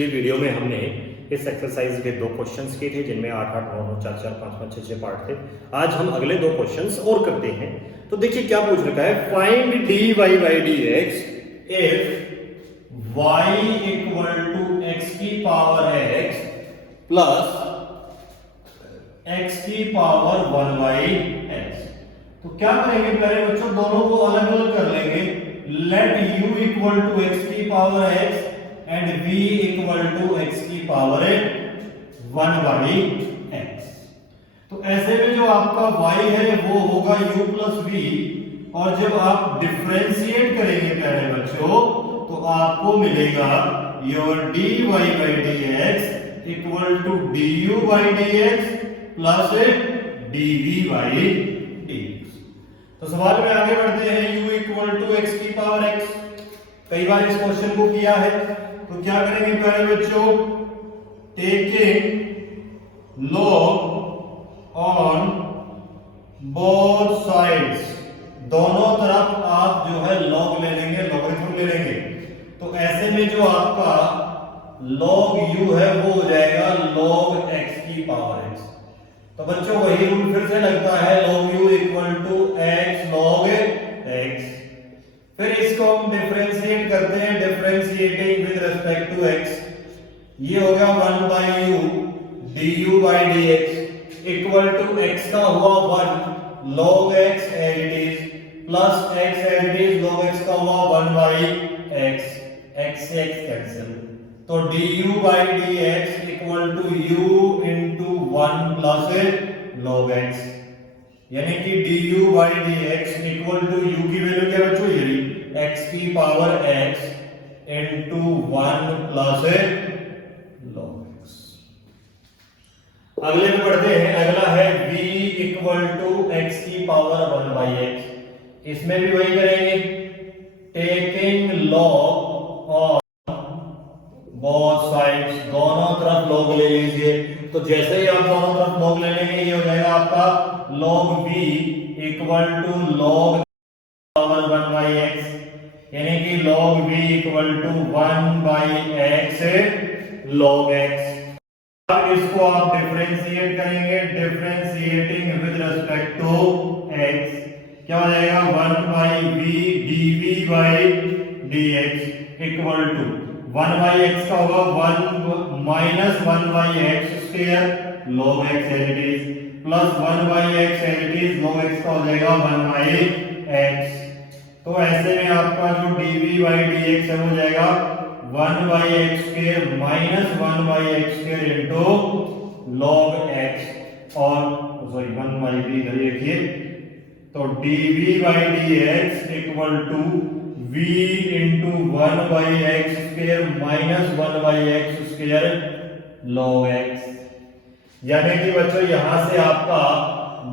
पिछली वीडियो में हमने इस एक्सरसाइज के 2 क्वेश्चंस किए थे जिनमें 8 8 9 9 4 4 5 5 6 6 पार्ट थे। आज हम अगले 2 क्वेश्चंस और करते हैं। तो देखिए क्या पूछ रखा है, find dy by dx if y equal to x की पावर x प्लस x की पावर 1 by x। तो क्या करेंगे पहले बच्चों, दोनों को अलग अलग कर लेंगे। Let u equal to x की power x and v equal to x की पावर 1 by x। तो ऐसे में जो आपका y है वो होगा u प्लस v, और जब आप डिफरेंशिएट करेंगे पहले बच्चों तो आपको मिलेगा your dy by dx equal to du by dx plus dv by dx। तो सवाल में आगे बढ़ते हैं। u इक्वल टू x की पावर x, कई बार इस क्वेश्चन को किया है। तो क्या करेंगे पहले बच्चों, taking log on both sides, दोनों तरफ आप जो है log ले लेंगे, लॉगरिथम ले लेंगे। तो ऐसे में जो आपका log u है वो हो जाएगा log x की पावर x। तो बच्चों वही रूल फिर से लगता है, log u equal to x log x। फिर इसको हम डिफरेंशिएट करते हैं, differentiating with respect to x। ये हो गया 1 by u du by dx equal to x का हुआ 1 log x as it is plus x as it is log x का हुआ 1 by x, x से x कैंसिल। तो du by dx equal to u into 1 plus log x, यानी कि du by dx equal to u की value क्या बच्चों, यही x की power x into 1 plus log x। अगले में बढ़ते हैं। अगला है v इक्वल टू x की पावर 1 by x। इसमें भी वही करेंगे, taking log on both sides, दोनों तरफ log ले लीजिए। तो जैसे ही आप दोनों तरफ log ले लेंगे ये हो जाएगा आपका log v equal to log power 1 by x, यानी कि log v equal to 1 by x log x। अब इसको आप डिफरेंशिएट करेंगे, differentiating with respect to x, क्या हो जाएगा 1 by v dv by dx equal to 1 by x का होगा 1 minus 1 by x square log x as it is plus 1 by x as it is log x का हो जाएगा 1 by x। तो ऐसे में आपका जो dv by dx है वो जाएगा 1 by x square minus 1 by x square into log x, और सॉरी 1 by v इधर लिखिए। तो dv by dx equal to v into 1 by x square minus 1 by x square log x, यानी कि बच्चों यहां से आपका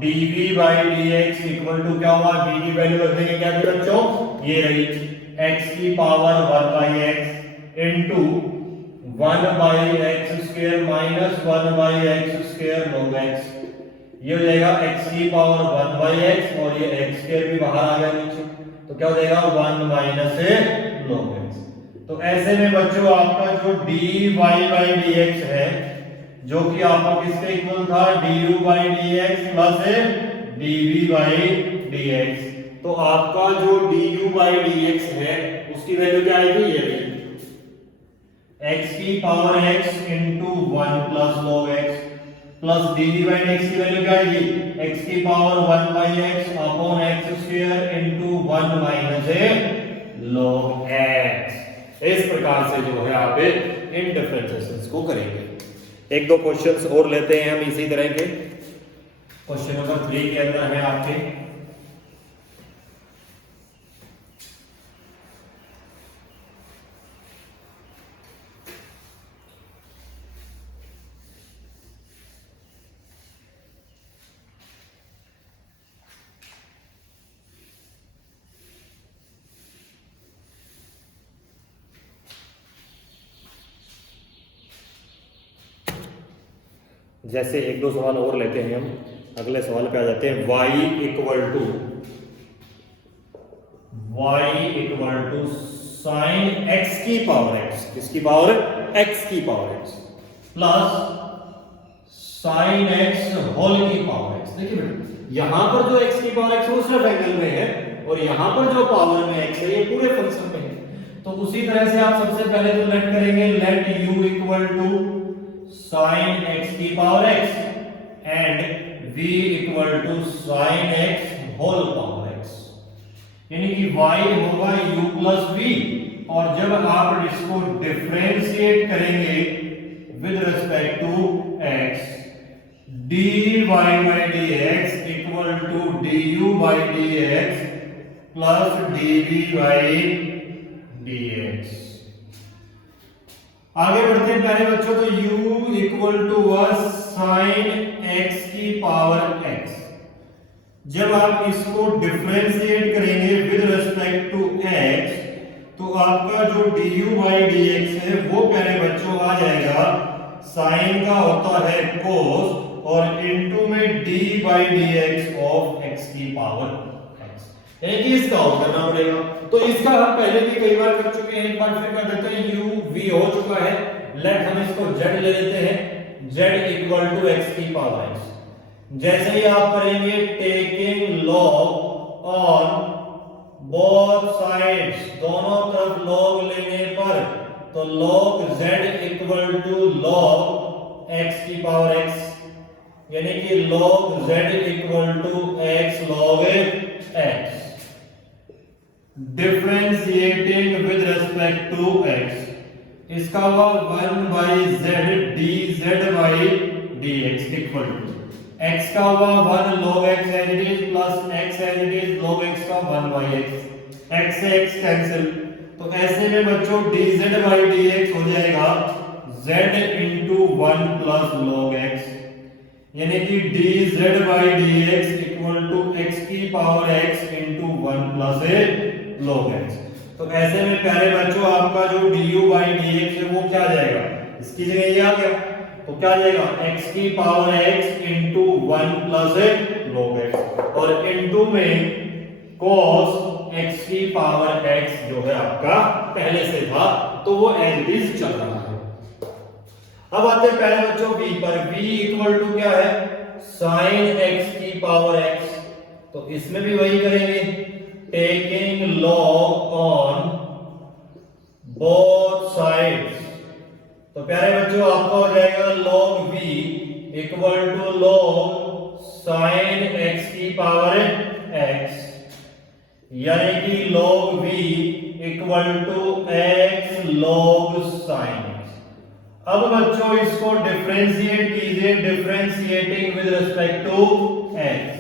dv by dx equal to क्या हुआ, v की वैल्यू रख देंगे क्या थी बच्चों, ये रही x की power 1 by x into 1 by x square minus 1 by x square log x। ये हो जाएगा x की पावर 1 by x, और ये x स्क्वायर भी बाहर आ गया नीचे, तो क्या हो जाएगा 1 माइनस log x। तो ऐसे में बच्चों आपका जो dy by dx है जो कि आपका किसके इक्वल था, du by dx plus dv by dx। तो आपका जो du by dx है उसकी वैल्यू क्या आएगी, ये रही x की power x into 1 plus log x plus dv by dx की वैल्यू क्या आएगी, x की power 1 by x upon x square into 1 minus log x। इस प्रकार से जो है आप इन डिफरेंशिएशंस को करेंगे। एक 2 क्वेश्चंस और लेते हैं हम इसी तरह के। क्वेश्चन नंबर 3 के अंदर है आपके जैसे 1 2 सवाल और लेते हैं हम। अगले सवाल पे आ जाते हैं। y equal to sine x की पावर एक्स, किसकी पावर, एक्स की power x, plus sine x whole की पावर एक्स। देखिए बेटा यहां पर जो एक्स की पावर एक्स वो सिर्फ एंगल में है, और यहां पर जो पावर में एक्स है ये पूरे फंक्शन में है। तो उसी तरह से आप सबसे पहले तो लेट करेंगे, let u equal to sine x की power X and v equal to sine x whole power X, यानी कि y होगा u प्लस v, और जब आप इसको डिफरेंशिएट करेंगे with respect to x, dy by dx equal to du by dx plus dv by dx। आगे बढ़ते हैं प्यारे बच्चों, तो u equal to sine x की पावर x, जब आप इसको डिफरेंशिएट करेंगे विद रिस्पेक्ट टू x, तो आपका जो du by dx है वो प्यारे बच्चों आ जाएगा, साइन का होता है cos और इनटू में d by dx of x की पावर x, यानी कि इसका आउट करना पड़ेगा। तो इसका हम पहले भी कई बार कर चुके हैं, एक बार फिर कर देते हैं, u v हो चुका है, लेट हम इसको z ले लेते हैं, z इक्वल टू x की पावर x। जैसे ही आप करेंगे taking log on both sides, दोनों तरफ log लेने पर, तो log z equal to log x की पावर x, यानी कि log z equal to x log x, differentiating with respect to x, इसका हुआ 1 by z dz by dx equal to x का हुआ 1 log x as it is plus x as it is log x का 1 by x से x cancel, तो ऐसे में बच्चों dz by dx हो जाएगा z into 1 plus log x, यानी कि dz by dx equal to x की power x into 1 plus log x। तो ऐसे में प्यारे बच्चों आपका जो du by dx है वो क्या आ जाएगा, इसकी जगह ये आ गया, तो क्या आ जाएगा x की power x into 1 plus log x, और into में cos x की पावर x जो है आपका पहले से था, तो वो एज इट इज चल रहा है। अब आते हैं पहले बच्चों v पर, v इक्वल टू क्या है, साइन x की पावर x, तो इसमें भी वही करेंगे, taking log on both sides, तो प्यारे बच्चों आपका हो जाएगा log v equal to log sine x की पावर x, यानी कि log v equal to x log sine x। अब बच्चों इसको डिफरेंशिएट कीजिए, differentiating with respect to x,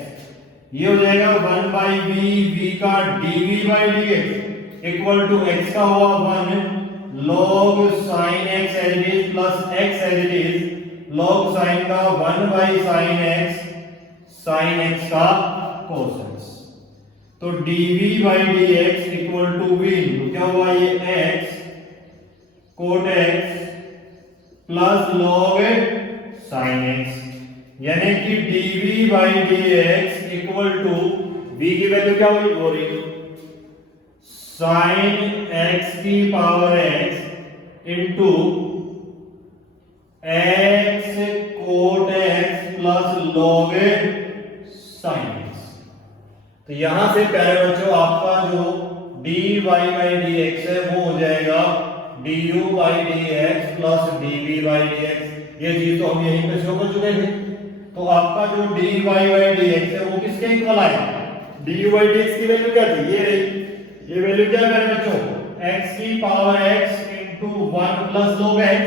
ये हो जाएगा 1 by v का dv by dx equal to x का हुआ 1 log sin x as it is plus x as it is log sin का 1 by sin x sin x का cos x, तो dv by dx equal to v, क्या हुआ ये x cot x plus log sin x, यानी कि dv by dx equal to v की value क्या हुई, हो रही sin x की power x into x cot x plus log sin x। तो यहां से प्यारे बच्चों आपका जो dy by dx है वो हो जाएगा du by dx plus dv by dx, ये चीज तो हम यहीं पे शो कर चुके थे। तो आपका जो dy by dx है वो किसके इक्वल आएगा, du by dx की वैल्यू क्या थी, ये रही, ये वैल्यू क्या है मेरे बच्चों, x की power x into 1 plus log x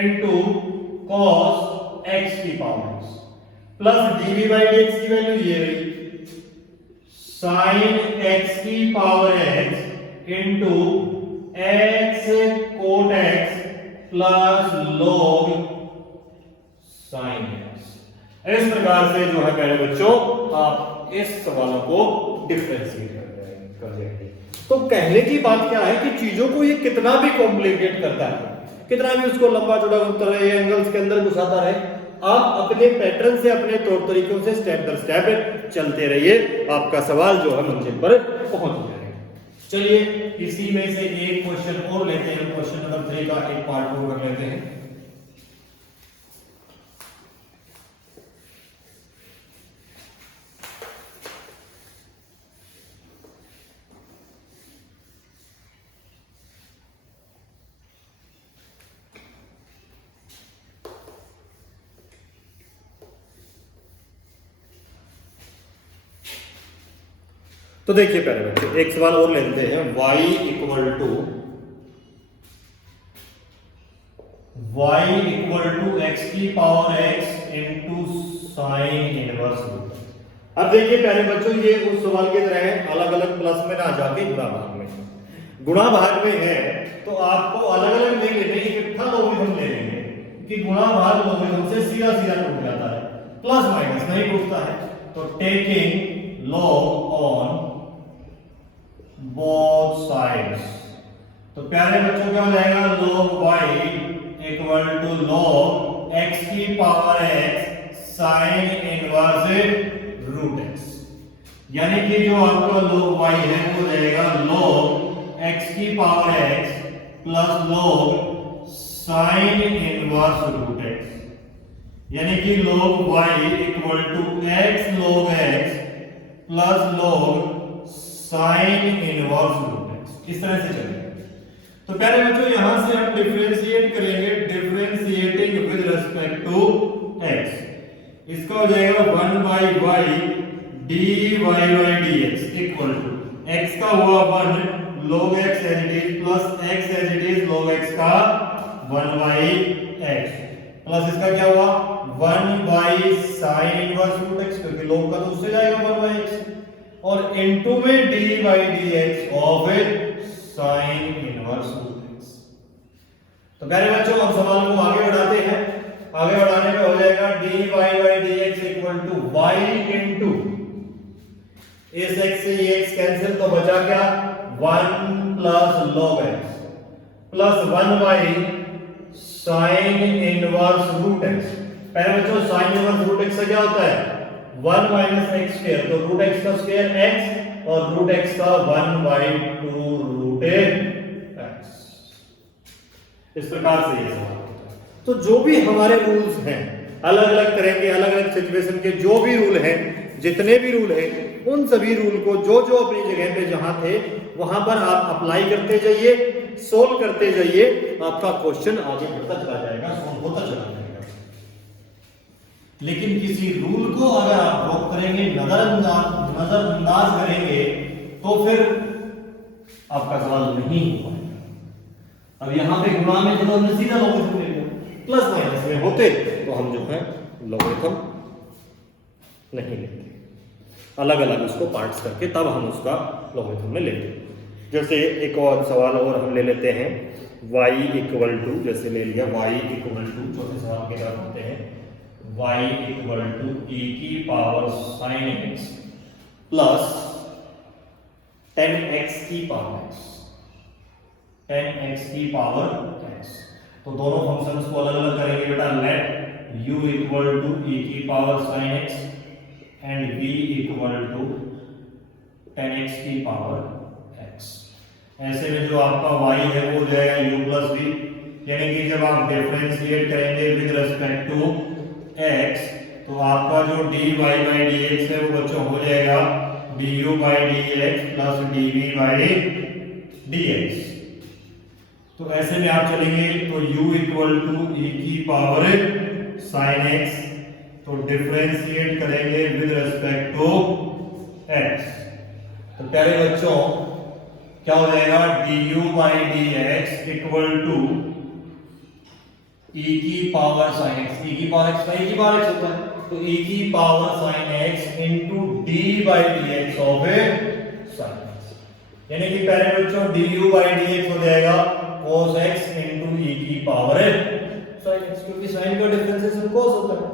into cos x की power x plus dv by dx की वैल्यू ये रही, sin x की power x into x cot x plus log sin x। इस प्रकार से जो है पहले बच्चों आप इस सवालों को डिफरेंशिएट कर जाएंगे। तो कहने की बात क्या है कि चीजों को ये कितना भी कॉम्प्लिकेट करता है, कितना भी उसको लंबा चौड़ा करता रहे, एंगल्स के अंदर घुसाता रहे, आप अपने पैटर्न से, अपने तौर तरीकों से स्टेप बाय स्टेप चलते रहिए, आपका सवाल जो है मंजिल पर पहुंच जाएगा। चलिए इसी में से एक क्वेश्चन और लेते हैं, क्वेश्चन नंबर 3 का एक पार्ट और कर लेते हैं। तो देखिए पहले बच्चे एक सवाल और लेते हैं, y इक्वल टू एक्स की power x into sine inverse root. अब देखिए पहले बच्चों ये उस सवाल की तरह है, अलग अलग प्लस में ना जाके गुणा भाग में। गुणा भाग में है तो आपको अलग अलग नहीं लेने, इकट्ठा लोगरिथम ले लेंगे कि गुणा भाग लोगरिथम से सीधा सीधा टूट जाता है, प्लस माइनस नहीं टूटता है। तो taking log on both sides, तो प्यारे बच्चों क्या हो जाएगा, log y equal to log x की power x sine inverse root x, यानी कि जो आपका log y है वो रहेगा log x की power x plus log sine inverse root x, यानी कि log y equal to x log x plus log sine inverse root x, इस तरह से चलेगा। तो पहले बच्चों यहां से हम डिफरेंशिएट करेंगे, differentiating with respect to x, इसका हो जाएगा 1 by y dy by dx equal to x का हुआ 1 log x as it is plus x as it is log x का 1 बाई x प्लस इसका क्या हुआ 1 by sine inverse root x, क्योंकि log का तो उससे जाएगा 1 बाई x, और इनटू में d by d x of sine inverse root x. तो पहले बच्चों हम सवाल को आगे बढ़ाते हैं, आगे बढ़ाने पे हो जाएगा d by d x equal to y into इस एक्स से ये एक्स कैंसिल, तो बचा क्या 1 plus log x plus 1 by sine inverse root x. पहले बच्चों साइन इनवर्स रूट एक्स से क्या होता है 1 माइनस एक्स स्क्वायर, तो रूट एक्स का स्क्वायर x और रूट एक्स का 1 बाई 2 रूट एक्स, इस प्रकार से ये सवाल होता है। तो जो भी हमारे रूल्स हैं अलग अलग तरह के, अलग अलग सिचुएशन के जो भी रूल हैं, जितने भी रूल हैं, उन सभी रूल को जो जो अपनी जगह पे जहां थे वहां पर आप अप्लाई करते जाइए, सोल्व करते जाइए, आपका क्वेश्चन आगे बढ़ता चला जाएगा, सोल्व होता चला जाएगा। लेकिन किसी रूल को अगर आप ड्रॉप करेंगे, नजरअंदाज करेंगे, तो फिर आपका सवाल नहीं हो पाएगा। अब यहां पे गुणा में तो हमने सीधा लॉगरिथम ले लिया, प्लस माइनस में होते तो हम जो है लॉगरिथम नहीं लेते, अलग अलग उसको पार्ट्स करके तब हम उसका लॉगरिथम में लेते। जैसे एक और सवाल और हम ले लेते हैं, y इक्वल टू, जैसे ले लिया y इक्वल टू, चौथे सवाल की तरफ आते हैं, y इक्वल टू e की power sin x plus 10x की पावर x, 10x की पावर x। तो दोनों फंक्शंस को अलग अलग करेंगे बेटा, let u equal to e की power sin x and v equal to 10x की पावर x। ऐसे में जो आपका y है वो हो जाएगा u प्लस v, यानी कि जब आप डिफरेंशिएट करेंगे विद रिस्पेक्ट टू x, तो आपका जो dy बाई dx है वो बच्चों हो जाएगा du by dx plus dv by dx। तो ऐसे में आप चलेंगे तो u इक्वल टू e की पावर sin x, तो डिफरेंशिएट करेंगे विद रिस्पेक्ट टू x, तो प्यारे बच्चों क्या हो जाएगा du by dx equal to e की पावर sin x, e की पावर x का e की पावर x होता है, तो e की power sin x into d by dx of sin x, यानी कि पहले बच्चों du बाई dx हो जाएगा cos x इनटू e की पावर sin x, क्योंकि sin का डिफरेंशिएशन cos होता है।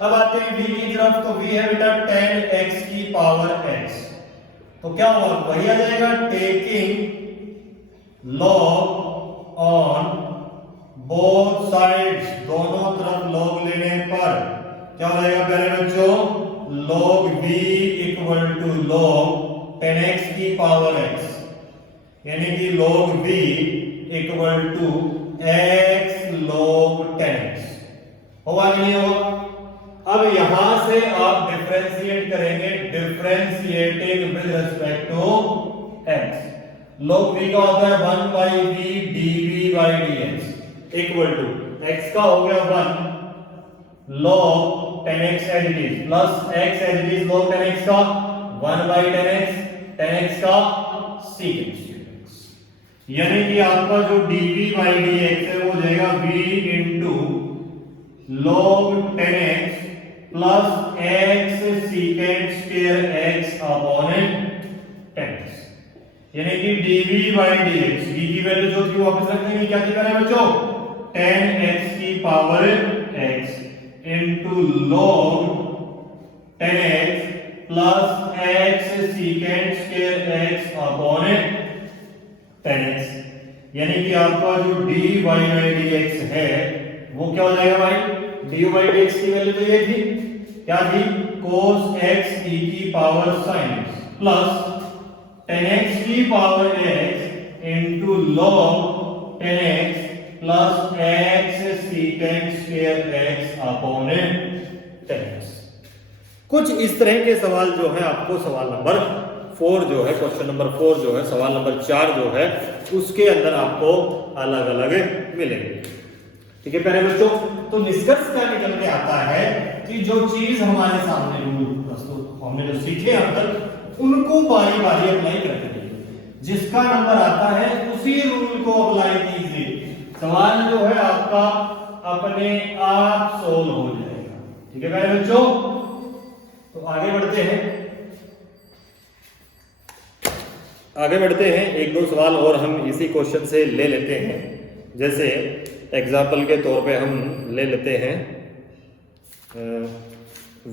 अब आते हैं v की तरफ, तो v है बेटा 10x की पावर x, तो क्या होगा वही आ जाएगा taking log on both sides, दोनों तरफ log लेने पर क्या हो जाएगा पहले बच्चों log v equal to log 10x की पावर x यानी कि log v equal to x log 10x होगा कि नहीं होगा? अब यहां से आप डिफरेंशिएट करेंगे, differentiating with respect to x। log v का होता है 1 by v dv by dx equal to x का हो गया 1 log 10x as it is plus x as it is log 10x का 1 by 10x का secant students, यानी कि आपका जो dv by dx है वो हो जाएगा v into log 10x plus x secant square x upon 10x, यानी कि dv by dx v की वैल्यू जो थी वापस रख देंगे, क्या दिखा रहा है बच्चों 10x की power x into log 10x plus x secant square x upon 10x, यानी कि आपका जो dy by dx है वो क्या हो जाएगा भाई, dy by dx की वैल्यू तो ये थी, क्या थी cos x e की power sin x plus 10x की power x into log 10x plus x secant square x upon 10x। कुछ इस तरह के सवाल जो है आपको सवाल नंबर 4 जो है, क्वेश्चन नंबर 4 जो है, सवाल नंबर 4 जो है उसके अंदर आपको अलग अलग मिलेंगे। ठीक है प्यारे बच्चों, तो निष्कर्ष क्या निकल के आता है कि जो चीज हमारे सामने रूल प्रस्तुत हमने जो सीखे अब तक उनको बारी बारी अप्लाई करते रहिए, जिसका नंबर आता है उसी रूल को अप्लाई कीजिए, सवाल जो है आपका अपने आप सोल्व हो जाएगा। ठीक है प्यारे बच्चों, तो आगे बढ़ते हैं, एक दो सवाल और हम इसी क्वेश्चन से ले लेते हैं। जैसे एग्जाम्पल के तौर पे हम ले लेते हैं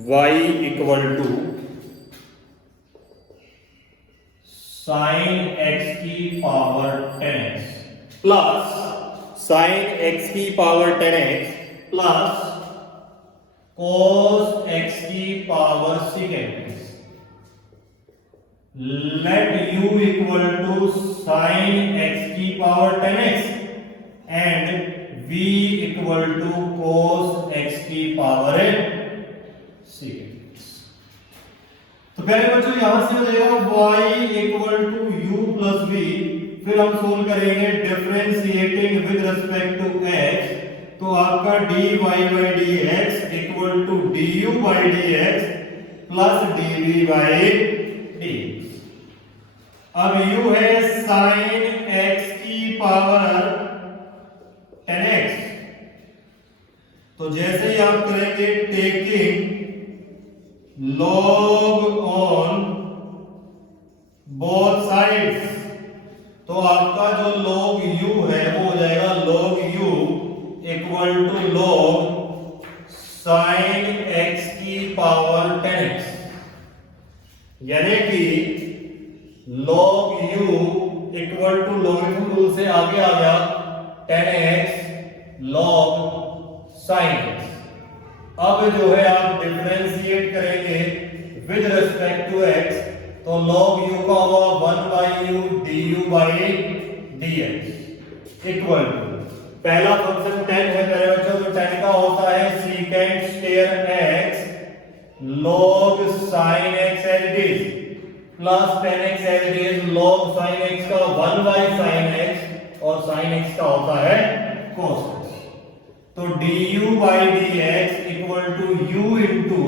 y equal to sine x की power 10x plus sign x की power 10x plus cos x की power secant x। Let u equal to sin x की power 10x and v equal to cos x की power secant x। तो पहले बच्चों यहां से हो जाएगा y equal to u plus v, फिर हम सोल्व करेंगे differentiating with respect to x, तो आपका dy by dx equal to du by dx plus dv by dx। अब u है sin x की पावर 10x, तो जैसे ही आप करेंगे taking log on both sides, तो आपका जो log u है वो हो जाएगा log u equal to log sin x की पावर 10x, यानी कि log u equal to logarithm rule से आगे आ गया 10x log sin x। अब जो है आप डिफरेंशिएट करेंगे विद रिस्पेक्ट टू x, तो log u का होगा 1 by u du by dx equal to, पहला फंक्शन 10 है प्यारे बच्चों, तो 10 का होता है secant square x log sin x as it is plus 10x as it is log sin x का 1 by sin x और sin x का होता है cos x, तो du by dx equal to u into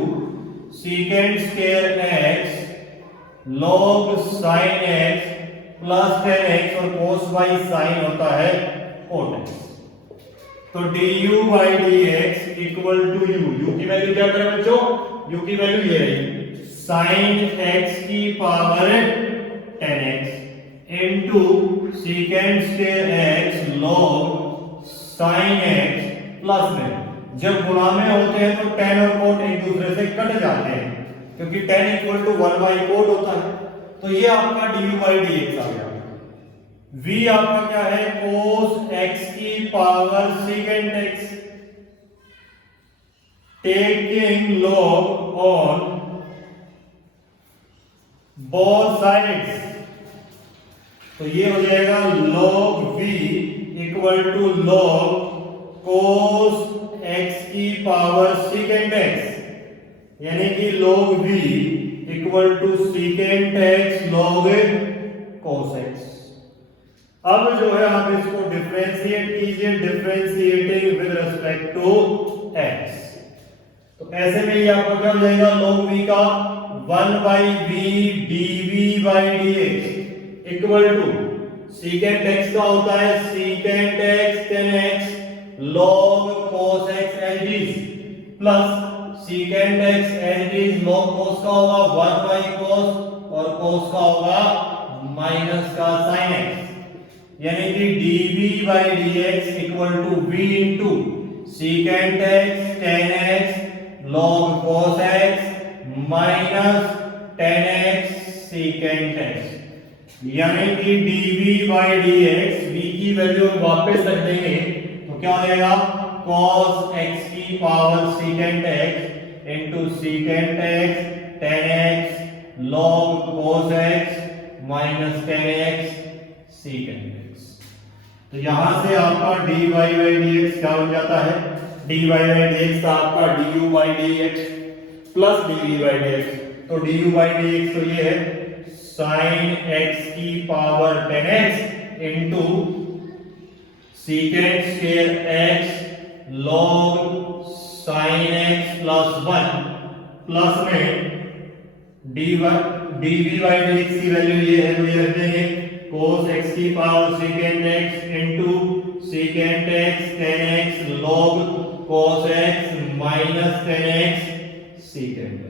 secant square x log sin x plus 10x और cos by sin होता है cot x, तो du by dx equal to u की वैल्यू क्या करें बच्चों, u की वैल्यू ये है sin x की power 10x into secant square x log sin x plus में, जब गुणा में होते हैं तो tan और cot एक दूसरे से कट जाते हैं, क्योंकि tan equal to 1 by cot होता है, तो ये आपका du by dx आ गया। v आपका क्या है cos x की power secant x, taking log on both sides, तो तो ये हो जाएगा log v equal to log cos x की पावर secant x, यानी कि log v equal to secant x log cos x। अब जो है आप इसको डिफरेंशिएट कीजिए, differentiating with respect to x। तो ऐसे में ये आपको क्या हो जाएगा, log v का 1/v dv by dx equal to secant x का होता है secant x tan x log cos x as it is plus secant x as it is log cos का होगा 1/cos और cos का होगा माइनस का sin x, यानी कि dv by dx equal to v into secant x tan x log cos x minus tan x secant x, यानी कि dv by dx v की वैल्यू वापस रख देंगे तो क्या हो जाएगा cos x की power secant x into secant x tan x log cos x minus tan x secant x। तो यहां से आपका dy by dx क्या बन जाता है, dy by dx का आपका du by dx plus dv by dx। तो du by dx तो ये है sin x की power tan x into secant square x log sin x plus 1 plus में dv by dx की वैल्यू ये है तो ये रख देंगे cos x की power secant x into secant x tan x log cos x minus tan x secant x।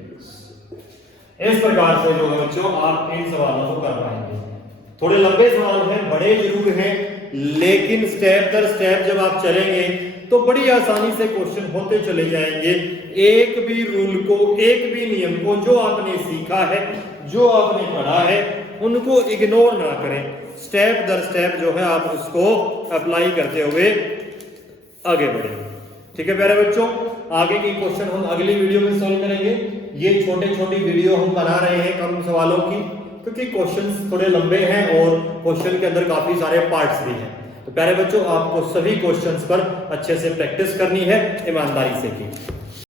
इस प्रकार से जो है बच्चों आप इन सवालों को कर पाएंगे। थोड़े लंबे सवाल हैं, बड़े जरूर हैं, लेकिन स्टेप दर स्टेप जब आप चलेंगे तो बड़ी आसानी से क्वेश्चन होते चले जाएंगे। एक भी रूल को, एक भी नियम को जो आपने सीखा है, जो आपने पढ़ा है, उनको इग्नोर ना करें। स्टेप दर स्टेप जो है आप उसको अप्लाई करते हुए आगे बढ़ें। ठीक है प्यारे बच्चों, आगे की क्वेश्चन हम अगली वीडियो में सॉल्व करेंगे। ये छोटे छोटी वीडियो हम बना रहे हैं कम सवालों की, क्योंकि क्वेश्चंस थोड़े लंबे हैं और क्वेश्चन के अंदर काफी सारे पार्ट्स भी हैं। तो प्यारे बच्चों आपको सभी क्वेश्चंस पर अच्छे से प्रैक्टिस करनी है, ईमानदारी से की।